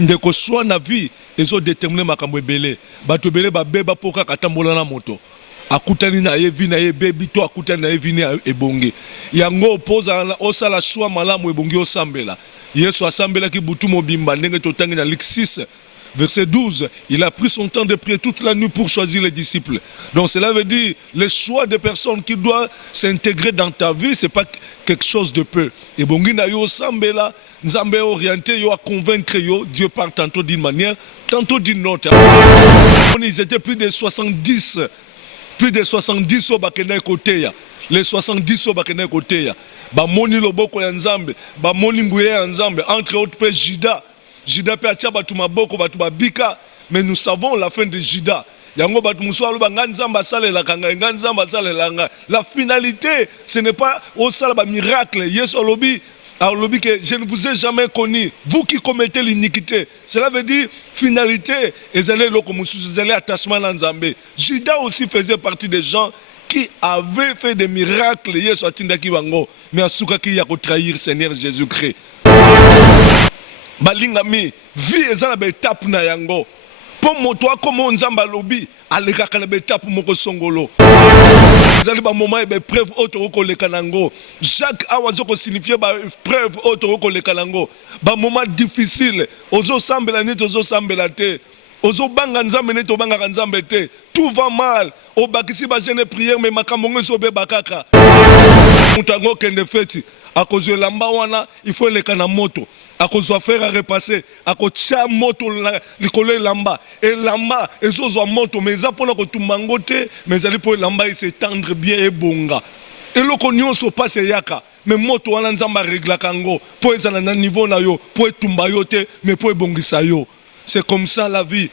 ndeko choix na vie ezo déterminer makambo ebele bato ebele babeba po kaka tambola na moto akutani na ye vi na ye bebi to akutani na ye vi na ebonge yango opoza osala choix malamu ebongi osambela Yesu asambelaki butu mobimba ndenge totangi na Luc 6 verset 12, il a pris son temps de prier toute la nuit pour choisir les disciples. Donc cela veut dire le choix des personnes qui doivent s'intégrer dans ta vie, c'est pas quelque chose de peu. Et bon, yo sambela, nzambe orienté, yo a convaincre yo, Dieu parle tantôt d'une manière, tantôt d'une autre. Ils étaient plus de 70 au bakena côté ya. Les 70 au bakena côté ya. Ba moni loboko ya nzambe, ba moni nguye ya nzambe, entre autres pe Juda. Juda pe atia batu maboko batu babika, mais nous savons la fin de Juda. Yango batu muswa loba nganzamba salela kanga nganzamba salela. La finalité, ce n'est pas au salaba miracle. Yes olobi que je ne vous ai jamais connu, vous qui commettez l'iniquité. Cela veut dire finalité. Et allez lokomusu, allez attachement à Nzambe. Juda aussi faisait partie des gens qui avaient fait des miracles. Yes atindaki bango, mais asuka ki ya ko trahir Seigneur Jésus-Christ. Balingami, vie ezala be étape na yango. Po moto akomo nzamba lobi, alekaka na be étape moko songolo. Ezali ba moment be preuve auto ko lekanango. Jacques awazo ko signifier ba preuve auto ko lekanango. Ba moment difficile, ozo sambela net ozo sambela te. Ozo banga nzambe net obanga nzambe te. Tout va mal. Obakisi ba jeune prière mais makambo so be bakaka. Mutango kende feti. À cause de lamba wana, il faut les kana moto. À cause de faire à repasser, à cause de moto likole lamba. Et lamba, et so moto, mais ça pour nous tout mangote, mais allez pour lamba il s'étendre bien et bonga. Et le konyo so passe yaka, mais moto wana nzamba régla kango, pour être à niveau na yo, pour être tumbayote, mais pour bongisa yo. C'est comme ça la vie.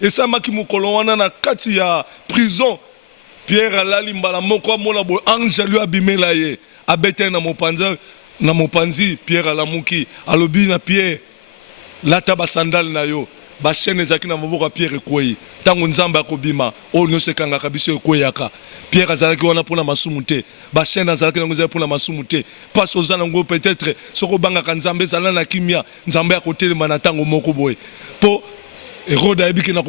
Et ça m'a qui mukolo wana na kati ya prison. Pierre alali mbala moko mona bo ange lui abimela ye. Abete na mopanzi Pierre alamuki alobi na Pierre lata ba sandal na yo ba chaîne ezaki na maboko Pierre ekoyi tango nzamba akobima o no sekanga kabiso ekoyaka Pierre azalaki wana pona masumu te ba chaîne azalaki na ngozela pona masumu te passe aux anango peut-être soko banga kanzambe zala na kimia nzambe akotelema na tango moko boye po Hérode a dit que na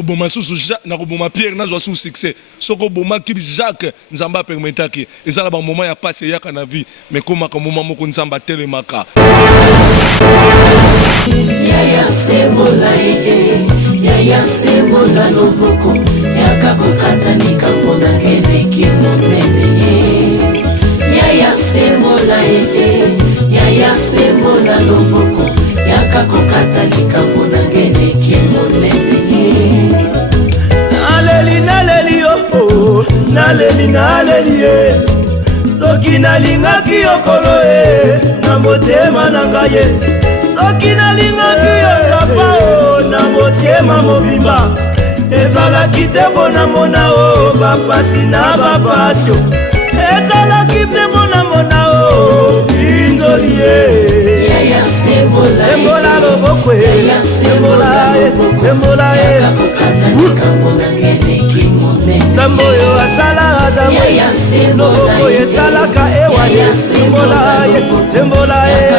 Pierre n'a pas sous succès. Soko boma ki Jacques nzamba permetaki. Ezala ba moment ya passé ya kana vie mais comment ka moment moko nzamba telemaka. Yaya sebola ide, yaya sebola loboko, yaka kokata nikambona kene kimonene. Yaya sebola ide, yaya sebola loboko, yaka kokata nikambona kene kimonene. Naleli ye soki nalingaki yokolo ye na motema na ngai ye soki nalingaki yo nzapa o na motema mobimba ezalaki te mpona mona o bapasi na bapasio ezalaki te mpona mona o binzoli ye sembola loboko ye sembola ye Zambo yo asala adamu loboko ye salaka ewa ye sembola ye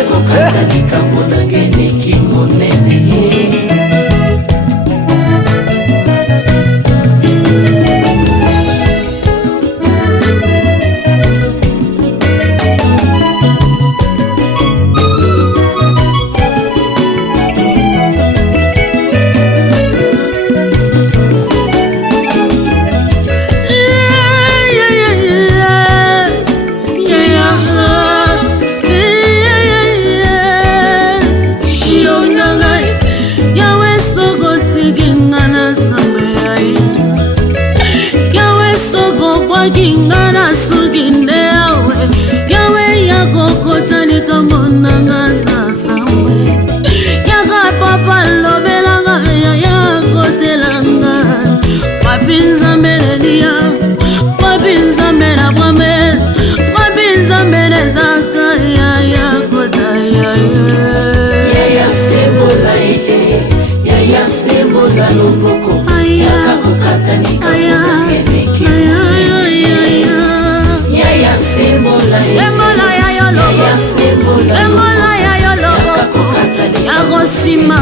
Kingana suginde yawe yawe yakokotani kamonanga na sawe yaka papa lobelanga yakotelanga wapinza melelia wapinza mela bwame wapinza mele zaka yakota yaya sebola ide yaya sebola loboko yakakokatani kamonanga Sembola ya yo lobo, sembola ya yo lobo, ya go sima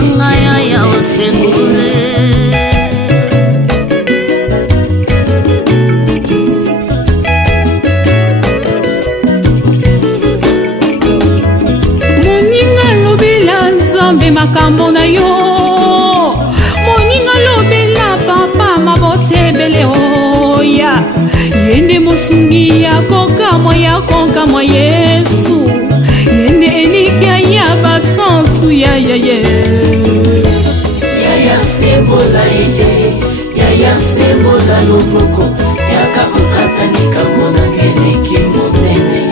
ete yaya sembola loboko yaka kokata likambo na ngeneki monene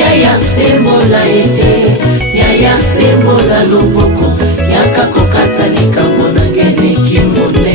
yaya sembola ete yaya sembola loboko yaka kokata likambo na ngeneki monene.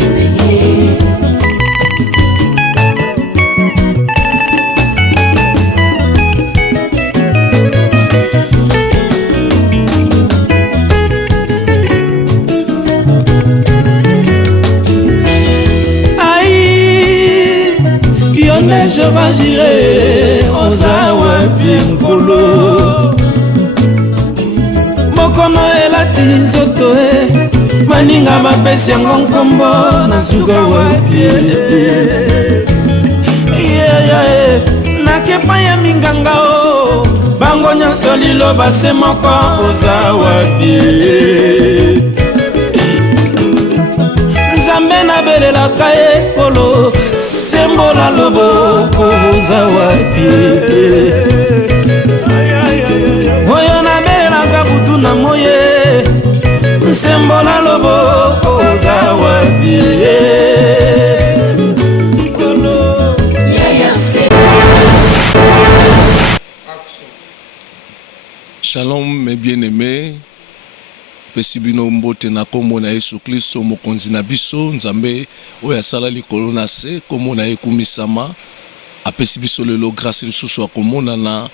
Je vais girer oza wapi nkolo mokono elati nzoto maninga mapesi yango nkombo nazuka wapi nakepa ya minganga o bango nyonso liloba se moko oza wapi nzambe nabelelaka ekolo sembola loboko oza wapi oyo nabelelaka butu na moye sembola loboko oza wapi. Shalom mes bien-aimés. Pesi bino mbote na kombo na Yesu Kristo mokonzi na biso nzambe oyo asala likolo na se kombo na ekumisama apesi biso lelo grâce lisusu akomonana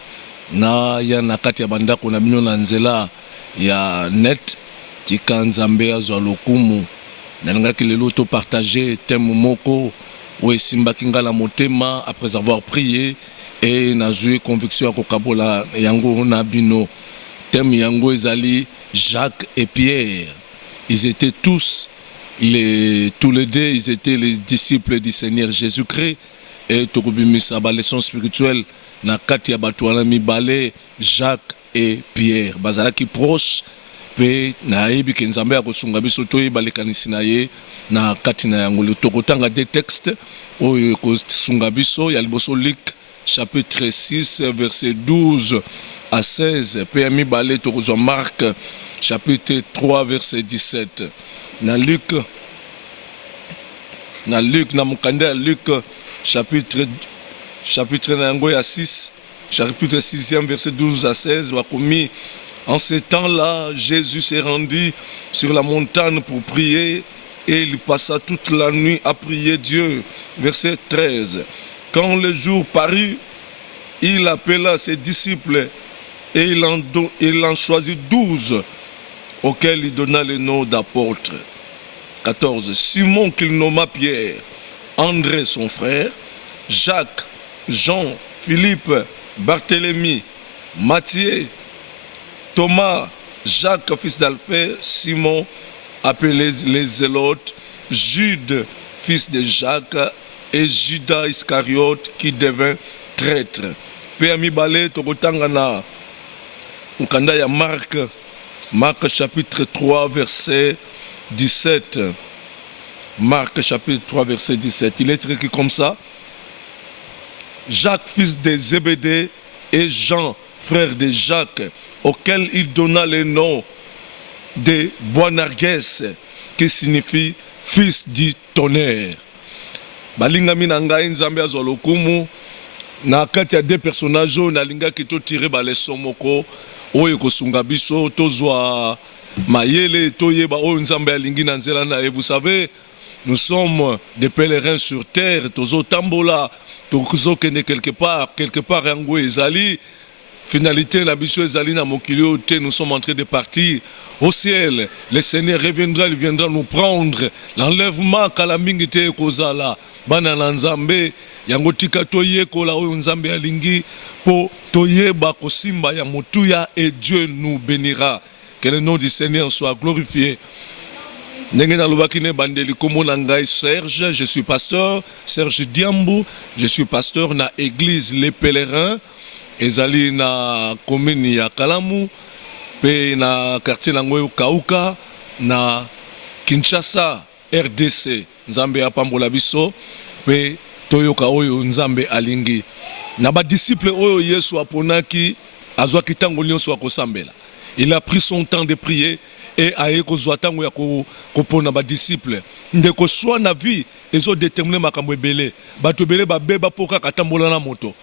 na ya na kati ya bandako na bino na nzela ya net tika nzambe azwa lokumu nalingaki lelo to partager thème moko oyo esimbaki nga na motema après avoir prié et nazwi conviction ya kokabola yango na bino. Thème yango ezali Jacques et Pierre, ils étaient tous tous les deux, ils étaient les disciples du Seigneur Jésus-Christ. Et tokobimisa ba leçon spirituelle na kati ya bato wana mibale Jacques et Pierre. Bazalaki proche pe na yebi ke nzambe akosunga biso toyeba lekanisi na ye na kati na yango. Tokotanga des textes oyo kosunga biso ya liboso Luc chapitre 6 verset 12 à 16 pe mibale tokozwa Marc chapitre 3 verset 17 na Luc na mukanda Luc chapitre na yango ya 6 chapitre 6e verset 12 à 16 bakomi en ce temps-là Jésus s'est rendu sur la montagne pour prier et il passa toute la nuit à prier Dieu. Verset 13 quand le jour parut il appela ses disciples et il en choisit 12 auxquels il donna le nom d'apôtres. 14. Simon qu'il nomma Pierre, André son frère, Jacques, Jean, Philippe, Barthélemy, Matthieu, Thomas, Jacques fils d'Alphée, Simon appelé les Zélotes, Jude fils de Jacques et Judas Iscariote qui devint traître. Père Mibale Tokotangana Ukanda ya Marc chapitre 3 verset 17. Marc chapitre 3 verset 17. Il est écrit comme ça. Jacques fils de Zébédée et Jean frère de Jacques auquel il donna le nom de Boanerges qui signifie fils du tonnerre. Balingami na ngai nzambe azwa lokumu na kati ya deux personnages na lingaki to tirer ba leçon moko oyo kosunga biso tozwa mayele toyeba oyo nzambe alingi na nzela na ye. Vous savez, nous sommes des pèlerins sur terre, tozo tambola tozo kende quelque part yango ezali finalité na biso ezali na mokili ote. Nous sommes en train de partir au ciel. Le Seigneur reviendra, il viendra nous prendre. L'enlèvement kalamingi te kozala bana na nzambe yango tika toyekola oyo nzambe alingi po toyeba kosimba ya motuya et Dieu nous bénira. Que le nom du Seigneur soit glorifié. Ndenge na lobaki ne bandeli kombo na ngai Serge, je suis pasteur Serge Diambu, je suis pasteur na église Les Pèlerins ezali na commune ya Kalamu pe na quartier nango Kauka na Kinshasa RDC. Nzambe apambola biso pe toyoka oyo nzambe alingi na ba disciple oyo Yesu aponaki azwaki tango nyonso akosambela. Il a pris son temps de prier et aye kozwa tango ya kopona ba disciple ndeko choix na vie ezo déterminer makambo ebele bato ebele babeba po kaka tambola na moto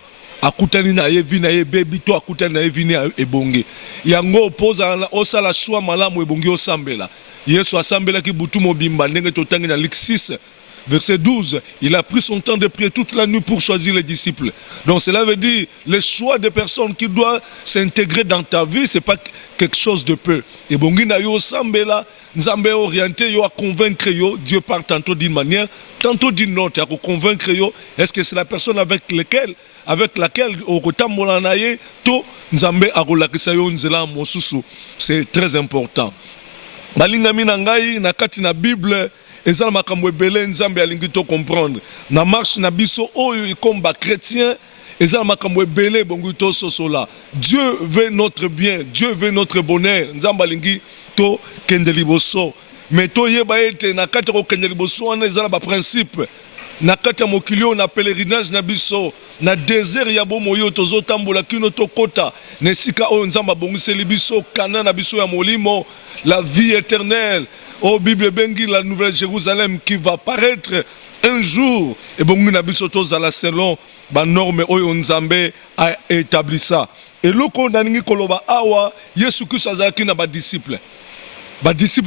akutani na ye vi na ye bebi to akutani na ye vi na ebongi yango opoza osala choix malamu ebongi osambela Yesu asambelaki butu mobimba ndenge totangi na Luc 6 verset 12, il a pris son temps de prier toute la nuit pour choisir les disciples. Donc cela veut dire le choix des personnes qui doivent s'intégrer dans ta vie, c'est pas quelque chose de peu. Et bon, yo sambela, nzambe orienté yo à convaincre yo, Dieu parle tantôt d'une manière, tantôt d'une autre, à convaincre yo. Est-ce que c'est la personne avec laquelle au kotambola na ye to nzambe akolakisa yo nzela mosusu. C'est très important. Balinga mina ngai na kati na Bible ezala makambo ebele nzambe alingi to comprendre na marche na biso oyo comme ba chrétien ezala makambo ebele bongo to sosola. Dieu veut notre bien, Dieu veut notre bonheur. Nzambe alingi to kende liboso mais to yeba ete na kati ko kende liboso wana ezala ba principe na kati ya mokili na pèlerinage na biso na désert ya bomoyo tozotambola kino tokota na esika oyo nzambe abongiseli biso kana na biso ya molimo la vie éternelle. Oh Bible bengi la nouvelle Jérusalem qui va paraître un jour et bon na biso tozala selon ba norme oyo nzambe a établi ça. Et loko ndaningi koloba awa Yesu Christ azalaki na ba disciple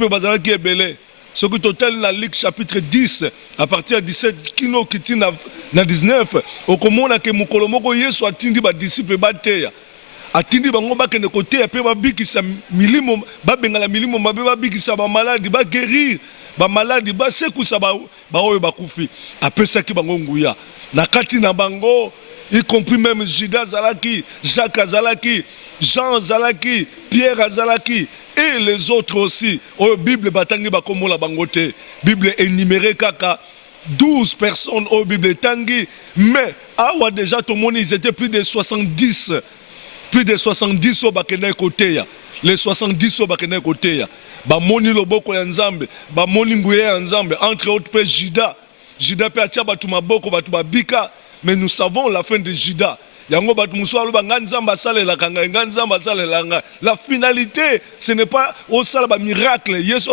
bazalaki ebele. Ce que total na Luc chapitre 10 à partir de 17 kino kiti na 19 okomona ke mukolo moko Yesu atindi ba disciple bateya atindi bango bakende koteya pe babikisa milimo babengala milimo mabe babikisa ba maladi ba guérir ba maladi ba sekusa ba oyo bakufi apesaki bango nguya na kati na bango y compris même Judas Zalaki, Jacques Zalaki, Jean Zalaki, Pierre Zalaki et les autres aussi. Oh Bible batangi bakomo la bangote. Bible énuméré kaka 12 personnes au Bible tangi mais awa déjà tout le monde ils étaient plus de 70. Plus de 70 au bakene côté ya. Les 70 au bakene côté ya. Ba moni loboko ya nzambe, ba moni nguye ya nzambe entre autres pe Judas pe atia batu maboko batu babika. Mais nous savons la fin de Judas. La finalité, ce n'est pas au salba miracle. Yes, que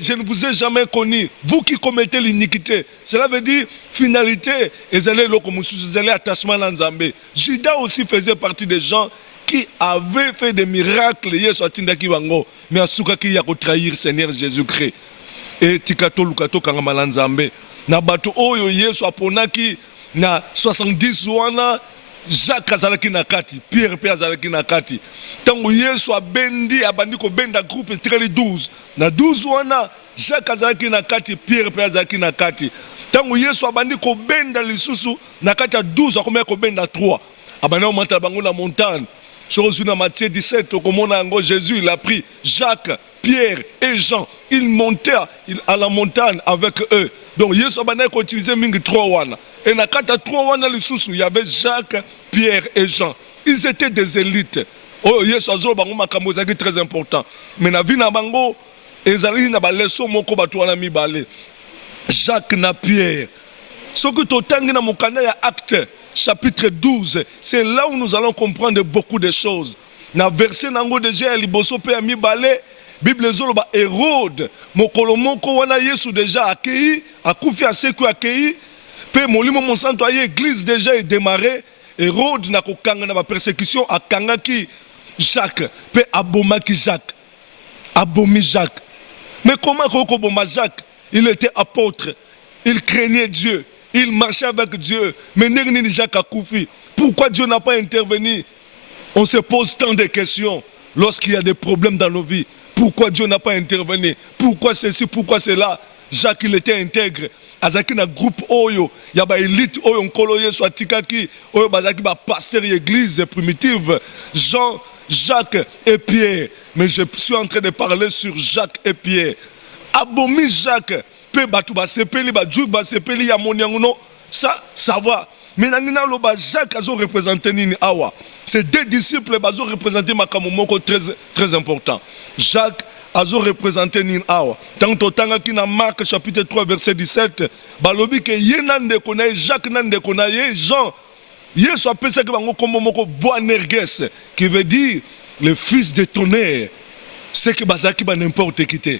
je ne vous ai jamais connu. Vous qui commettez l'iniquité. Cela veut dire finalité. Et attachement à Nzambe. Judas aussi faisait partie des gens qui avaient fait des miracles. Yes, mais à souka qui a trahir Seigneur Jésus-Christ. Et tikato lukato kangamala Nzambe. Na bato oyo Yesu aponaki na 70 wana Jacques azalaki na kati, Pierre pe azalaki na kati. Tango Yesu abendi abandi ko benda groupe tireli 12. Na 12 wana Jacques azalaki na kati, Pierre pe azalaki na kati. Tango Yesu abandi ko benda lisusu na kati ya 12 akomea ko benda 3. Abandi amonta bango na montagne. Sur une Matthieu 17 au Comonango Jésus il a pris Jacques, Pierre et Jean. Ils montaient à la montagne avec eux. Donc Yesu abandait qu'utiliser mingi 3 wana. Et na kata 3 wana lisusu, il y avait Jacques, Pierre et Jean. Ils étaient des élites. Oh Yesu azo bango makambo zaki très important. Mais na vie na bango ezali na ba leçon moko batu wana mibale. Jacques na Pierre. Ce que totangi na mokanda ya acte chapitre 12, c'est là où nous allons comprendre beaucoup de choses. Na verset nango déjà liboso pe ya mibale Bible zoloba Hérode mokolo moko wana Yesu déjà accueilli akufi aseku accueilli pe molimo monsanto aye église déjà est démarré. Hérode na kokanga na ba persécution akangaki Jacques pe abomaki Jacques abomi Jacques. Mais comment kokoboma Jacques? Il était apôtre, il craignait Dieu, il marchait avec Dieu. Mais Nérni Jacques a koufi. Pourquoi Dieu n'a pas intervenu? On se pose tant de questions lorsqu'il y a des problèmes dans nos vies. Pourquoi Dieu n'a pas intervenu? Pourquoi ceci? Pourquoi cela? Jacques, il était intègre. Azaki na groupe Oyo, y a ba élite Oyo nkoloye soit tikaki, Oyo bazaki ba pasteur église primitive, Jean, Jacques et Pierre. Mais je suis en train de parler sur Jacques et Pierre. Abomi Jacques, pe batu ba sepeli ba djou ba sepeli ya moniango ça va. Mais nangina lo ba Jacques azo représenter nini awa. Ces deux disciples bazo représenter makambo moko très important. Jacques azo représenter nini awa. Tant totanga ki na Marc chapitre 3 verset 17, balobi ke yenande konaye Jacques nande konaye Jean. Yesu apesa ke bango kombo moko Boanerges qui veut dire le fils de tonnerre. c'est que bazaki ba n'importe qui te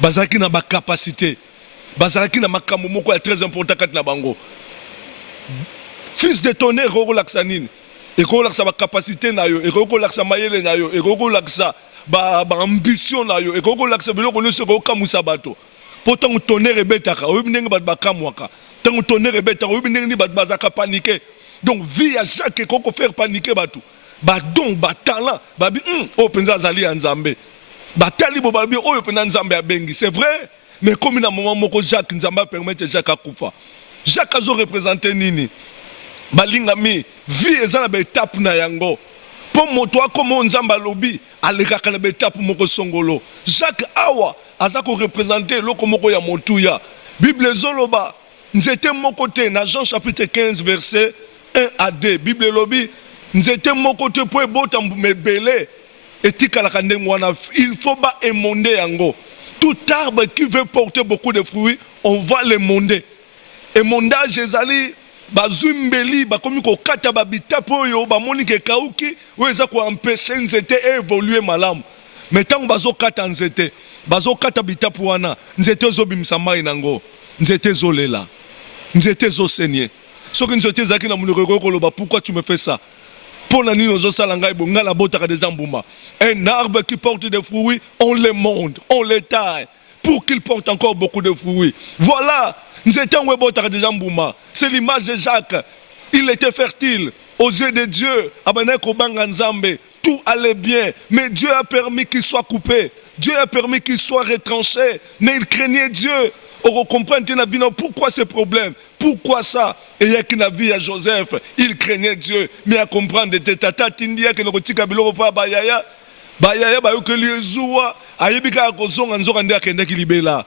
bazaki na ba capacité bazaki na makambo moko ya très important kat na bango. Fils de tonnerre rolaksa nini et rolaksa ba capacité na yo et rolaksa mayele na yo et rolaksa ba ambition na yo et rolaksa biloko nyonso ko kamusa bato. Pourtant tonnerre betaka oyebi ndenge bato bakamwaka tango tonnerre betaka oyebi ndenge ni bato bazaka paniquer. Donc vie à Jacques koko faire paniquer bato ba don ba talent babi o penza azali ya Nzambe batali bo babi oyo penza Nzambe abengi. C'est vrai, mais comme na moment moko Jacques Nzambe permettre Jacques akufa. Jacques azo représenter nini balingami vie eza na ba étape na yango po moto akomo Nzambe alobi alekaka na ba étape moko songolo. Jacques awa aza ko représenter loko moko ya motuya. Bible zoloba nzete moko te na Jean chapitre 15 verset 1 à 2. Bible lobi nzete moko te po ebota mebele etikalaka ndenge wana. Il faut ba émonder yango. Tout arbre qui veut porter beaucoup de fruits, on va l'émonder. Émondage ezali bazumbeli bakomi ko kata babitapo oyo bamoni ke kauki oyo eza ko empêcher nzete évoluer malamu. Mais tant bazo kata nzete bazo kata bitapo wana nzete zobimisa mai nango nzete zolela nzete zo saigner. Soki nzete zaki na munoko koloba pourquoi tu me fais ça? Pour la nuit, un arbre qui porte des fruits, on le monte, on le taille, pour qu'il porte encore beaucoup de fruits. Voilà, c'est l'image de Jacques. Il était fertile aux yeux de Dieu. Tout allait bien, mais Dieu a permis qu'il soit coupé. Dieu a permis qu'il soit retranché. Mais il craignait Dieu. On comprend pourquoi ce problème, pourquoi ça. Et il y a qui n'a vu à Joseph, il craignait Dieu, mais à comprendre de tata tindia que nous tika biloko pa bayaya ba yo que liezuwa ayebika ko zonga nzoka ndia kende kilibela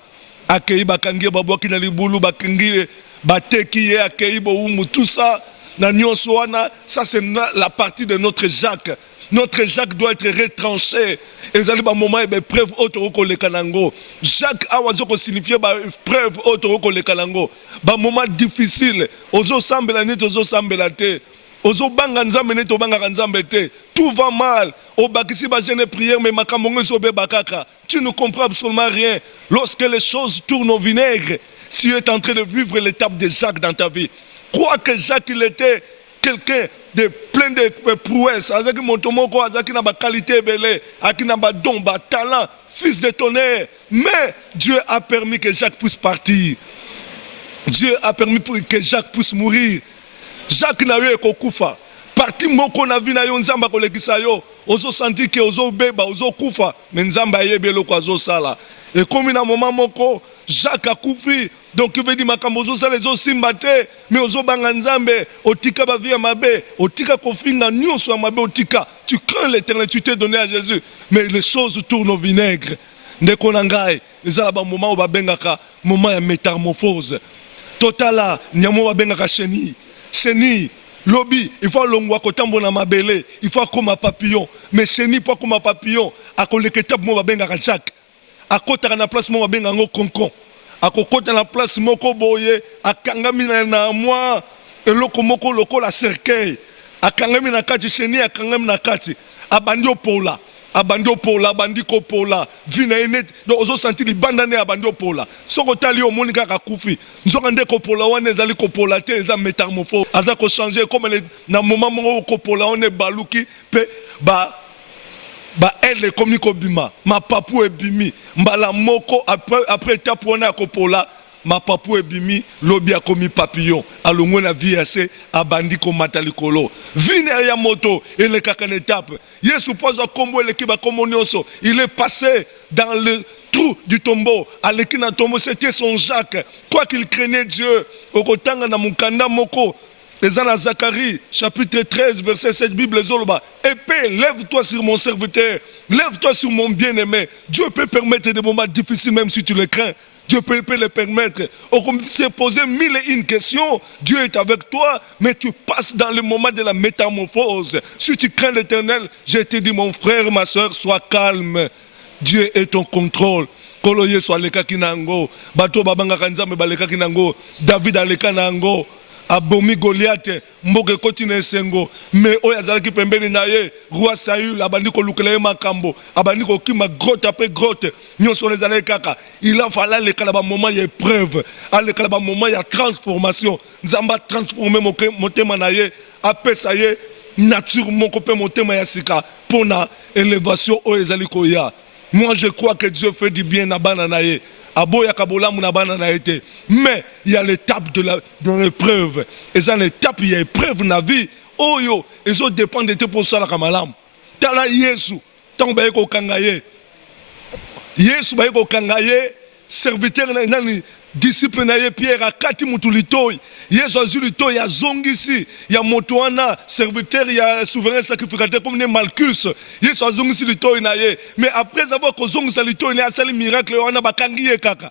akei bakangi babwaki na libulu bakangi bateki akei bo umu tout ça na nyonso wana. Ça c'est la partie de notre Jacques. Notre Jacques doit être retranché. Et ça, ba moment be preuve auto le kanango. Jacques a wazo ko signifier ba preuve auto le kanango. Ba moment difficile. Ozo sambela net ozo sambela te. Ozo banga nzambe net obanga nzambe te. Tout va mal. O bakisi ba jeune prière mais makamongo so be bakaka. Tu ne comprends absolument rien. Lorsque les choses tournent au vinaigre, si tu es en train de vivre l'étape de Jacques dans ta vie, crois que Jacques il était quelqu'un de plein de prouesses, azaki montomoko, azaki na ba qualité belé, aki na ba don, ba talent, fils de tonnerre. Mais Dieu a permis que Jacques puisse partir. Dieu a permis que Jacques puisse mourir. Jacques n'a eu kokufa. Parti moko na vi na yo nzamba kolekisa yo, ozo senti que ozo beba, ozo kufa, mais nzamba yebelo kwa zo sala. Et comme na moment moko, Jacques a koufi. Donc il veut dire makambozo ça les osimbate mais ozo banga nzambe otika ba vie mabe otika kofinga nyonso mabe otika. Tu crains l'Éternel, tu t'es donné à Jésus, mais les choses tournent au vinaigre. Ndeko nangai ezala ba moment ba bengaka moment ya métamorphose totala nyamo ba bengaka chenille lobi il faut longwa kotambo na mabele il faut comme papillon mais chenille pas comme papillon akoleketa mo ba bengaka Jacques akota na place mo ba benga konkon akokota na place moko boye akangami na mwa eloko moko lokola cercueil akangami na kati chenille akangami na kati abandi opola abandi kopola vina enet donc ozo sentir libanda ne abandi opola soko tali omoni kaka kufi nzoka nde kopola wana ezali kopola te eza métamorphose aza ko changer comme na moment moko kopola on baluki pe ba elle komi kobima ma papu ebimi mbala moko après étape wana kopola ma papu ebimi lobi akomi papillon alongwe na vie assez abandi ko matalikolo vine ya moto ele kaka na étape Yesu poza kombo ele kiba komonioso il est passé dans le trou du tombeau aleki na tombeau c'était son Jacques quoi qu'il craignait Dieu okotanga na mukanda moko. Les dans Zacharie, chapitre 13, verset 7, Bible Zoloba. Épée, lève-toi sur mon serviteur, lève-toi sur mon bien-aimé. Dieu peut permettre des moments difficiles, même si tu le crains. Dieu peut les permettre. On s'est posé mille et une questions. Dieu est avec toi, mais tu passes dans le moment de la métamorphose. Si tu crains l'Éternel, je te dis, mon frère, ma soeur, sois calme. Dieu est en contrôle. Koloye soit le kakinango. Bato babanga kanzame baleka kinango. David aleka nango. abomi Goliath mboke koti na esengo mais oyo azalaki pembeni na ye roi Saül abandi kolukela ye makambo abandi kokima grotte après grotte nyonso oyo ezalaki kaka il a fallu aleka na bamoment ya épreuve aleka na bamoment ya transformation nzambe atransforme motema na ye apesa ye nature moko mpe motema ya sika mpona élévation oyo ezali koya. Moi je crois que Dieu fait du bien na bana na ye aboyaka bolamu na bana na ete mais il y a l'étape de l'épreuve et ça l'étape il y a épreuve na vie oyo ezo dépend de te pour ça la kamalamu tala Yesu tango baye ko kangaye Yesu baye ko kangaye serviteur nani disciple na ye Pierre akati mutu litoi Yesu azuli litoi ya zongisi ya moto wana serviteur ya souverain sacrificateur comme ne Malchus Yesu azongisi litoi na ye mais après avoir kozongisa litoi na asali miracle wana bakangi ye kaka.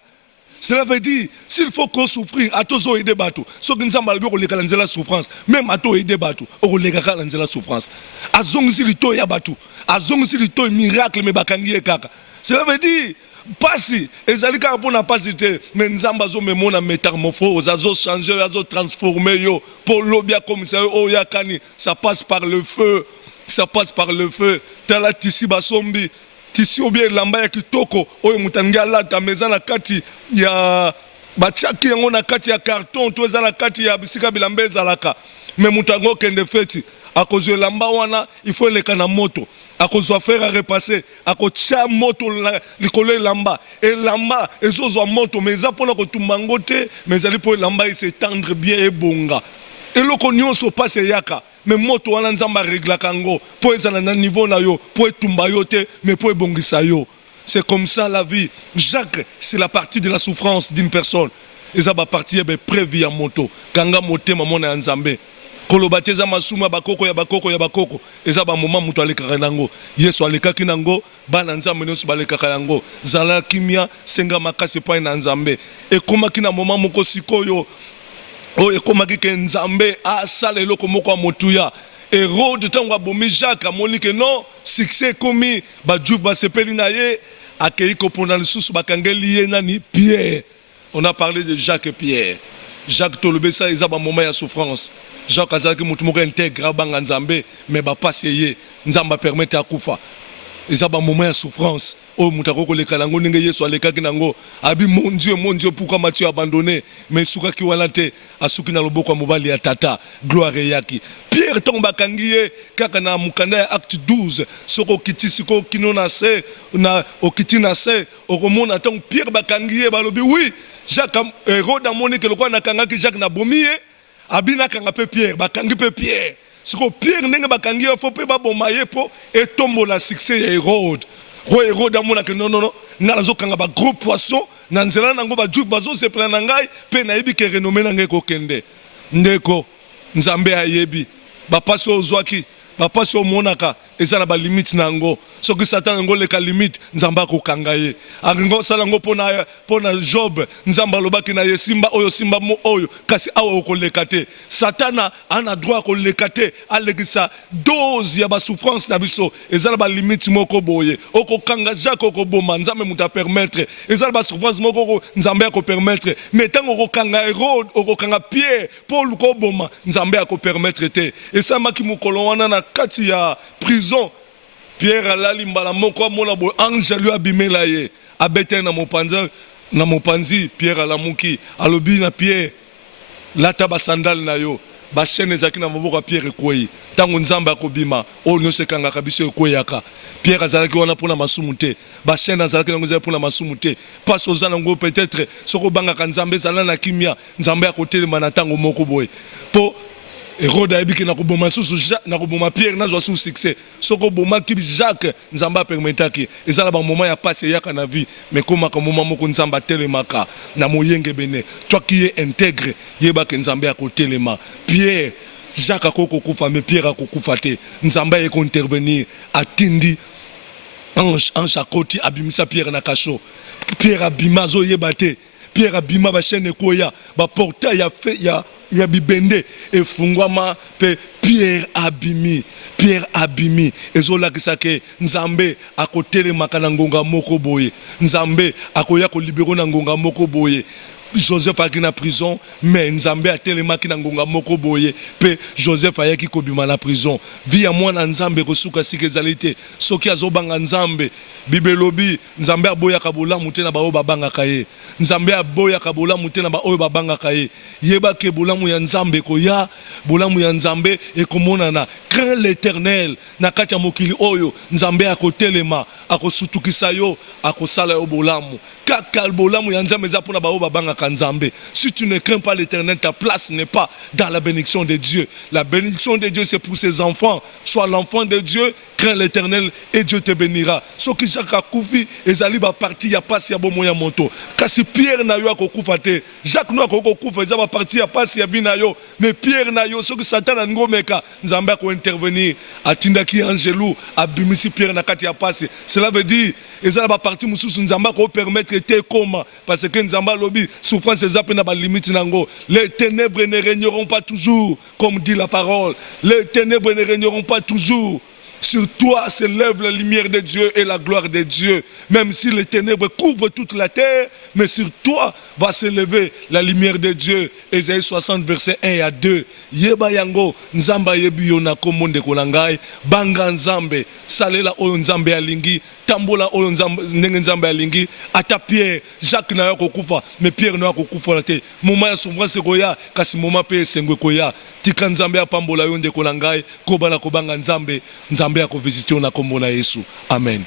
Cela veut dire s'il faut qu'on souffrir atozo aider bato so kinzamba albi ko lekala nzela souffrance même ato aider bato o lekaka nzela souffrance azongisi litoi ya bato azongisi litoi miracle mais bakangi ye kaka. Cela veut dire pasi ezali kaka mpona pasi te me nzambe azomemona métamorphose azo changer azo transformer yo po lobia komisa yo oyo yakani ça passe par le feu ça passe par le feu tala tisi basombi tisi obie elamba ya kitoko oyo mutangi alata meza na kati ya batiaki yango na kati ya carton to eza na kati ya bisika bilamba ezalaka me mutangi okende feti akozwa elamba wana il faut eleka na moto akozwa faire à repasser akotia moto likolo elamba elamba ezozwa moto mais eza mpona kotumba ngo te mais ezali mpo elamba esetendre bien ebonga eloko nyonso pasi eyaka mais moto wana nzambe areglaka ngo mpo ezala na niveau na yo mpo etumba yo te mais mpo ebongisa yo. C'est comme ça la vie. Jacques, c'est la partie de la souffrance d'une personne. Eza ba partie ya preuve ya moto kanga motema mona ya nzambe kolobateza masuma bakoko ya bakoko eza ba moment mutu alekaka nango Yesu alekaki nango bana nzambe nyonso balekaka yango zala kimia senga makasi pa na nzambe ekomaki na moment moko sikoyo o ekomaki ke nzambe asala eloko moko motuya Hérode tango abomi Jacques amoni ke non succès komi ba juif ba sepeli na ye akei ko pona lisusu bakangeli ye nani Pierre. On a parlé de Jacques et Pierre. Jacques Tolobesa ils a un moment de souffrance. Jacques azalaki mutu moko intègre banga nzambe mais ba passer nzamba permettre akufa. Ils a un moment de souffrance. Oh mutako ko lekala ngo ndenge Yesu alekaki nango. Abi mon Dieu pourquoi m'as-tu abandonné? Mais suka ki walate asuki na loboko mobali ya tata gloire yaki. Pierre tomba kangiye kaka na mukanda ya acte 12 soko kitisi ko kinona se na okiti na se okomona tant Pierre bakangiye balobi oui Jacques Hérode amoni ke lokwa nakangaki Jacques na bomiye abina kanga pe Pierre bakangi pe Pierre siko Pierre ndenge bakangi fo pe babomaye po etombola succès ya Hérode roi Hérode amona ke non ngala zokanga ba gros poisson na nzela nango ba juif bazo se prendre ngai pe na yebi ke renommé nangai ko kende ndeko nzambe ayebi ba paso ozwaki ba paso monaka ezala ba limite nango soki Satan ngo leka limite nzamba ko kangaye akingo sala ngo pona Job nzamba lobaki na yesimba oyo simba mo oyo kasi awa okolekate Satana ana droit ko lekate alekisa dose ya ba souffrance na biso ezala ba limite moko boye okokanga Jacques okoboma nzambe muta permettre ezala ba souffrance moko nzambe ko permettre mais tango okokanga Hérode okokanga Pierre Paul ko boma nzambe ko permettre te esa maki mukolo wana na kati ya prison Pierre alali mbala moko amona bo ange lui abimela ye abete na mopanzi Pierre alamuki alobi na Pierre lata ba sandal na yo ba chaîne ezaki na maboko Pierre ekwei tango nzamba akobima o nyose kanga kabiso ekweyaka Pierre azalaki wana pona masumu te ba chaîne azalaki nango ezali pona masumu te passe ozana ngo peut-être soko banga ka nzambe zala na kimia nzambe akotelema na tango moko boye po Hérode ayebiki na koboma susu na koboma Pierre nazwa su succès soko boma ki Jacques nzamba permetaki ezala ba moment ya passe yaka na vie mais koma ka moment moko nzamba telemaka na moyenge bene toi qui est intègre yeba ke nzambe akotelema Pierre Jacques akoko kufa mais Pierre akokufa te nzamba yeko intervenir atindi ange akoti abimisa Pierre na kasho Pierre abima zo yeba te Pierre abima ba chaîne koya ba portail ya fait ya bibende efungwama pe Pierre abimi ezolakisa ke nzambe akotelemaka na ngonga moko boye nzambe akoya ko libero na ngonga moko boye Joseph aki na prison mais nzambe atelemaki na ngonga moko boye pe Joseph ayaki kobima na prison. Vi ya mwana nzambe kosuka sika ezali te soki azobanga nzambe bibelobi nzambe aboyaka bolamu te na baoyo babangaka ye, nzambe aboyaka bolamu te na baoyo babangaka ye. Yebake bolamu ya nzambe koya, bolamu ya nzambe ekomonana. Crains l'Éternel na kati ya mokili oyo nzambe akotelema akosutukisa yo akosala yo bolamu. Kaka bolamu ya nzambe eza pona baoyo babangaka nzambe. Si tu ne crains pas l'Éternel, ta place n'est pas dans la bénédiction de Dieu. La bénédiction de Dieu c'est pour ses enfants. Sois l'enfant de Dieu, crains l'Éternel et Dieu te bénira. Soki Jacques akufi ezali ba parti ya pasi ya bomo ya moto. Kasi Pierre na yo akokufa te. Jacques no akokufa eza ba parti ya pasi ya bina yo. Mais Pierre na yo soki Satan ngomeka nzambe ko intervenir atindaki angelou abimisi Pierre na kati ya pasi. Cela veut dire ezala ba parti mususu nzambe ko permettre te koma parce que nzambe lobi souffrance ezapé na ba limite nango. Les ténèbres ne régneront pas toujours comme dit la parole. Les ténèbres ne régneront pas toujours. Sur toi s'élève la lumière de Dieu et la gloire de Dieu. Même si les ténèbres couvrent toute la terre, mais sur toi va s'élever la lumière de Dieu. Ésaïe 60, verset 1 à 2. Yeba yango, nzamba yebi yo na kombo ndeko na ngai, banga nzambe, salela oyo nzambe alingi, tambola oyo ndenge nzambe alingi, ata Pierre, Jacques na yo kokufa, mais Pierre na yo kokufa te. Moma ya souffrance koya, kasi moma pe esengwe koya. Tika nzambe apambola yo ndeko na ngai, kobala kobanga nzambe, nzambe akovisite yo na kombo na Yesu. Amen.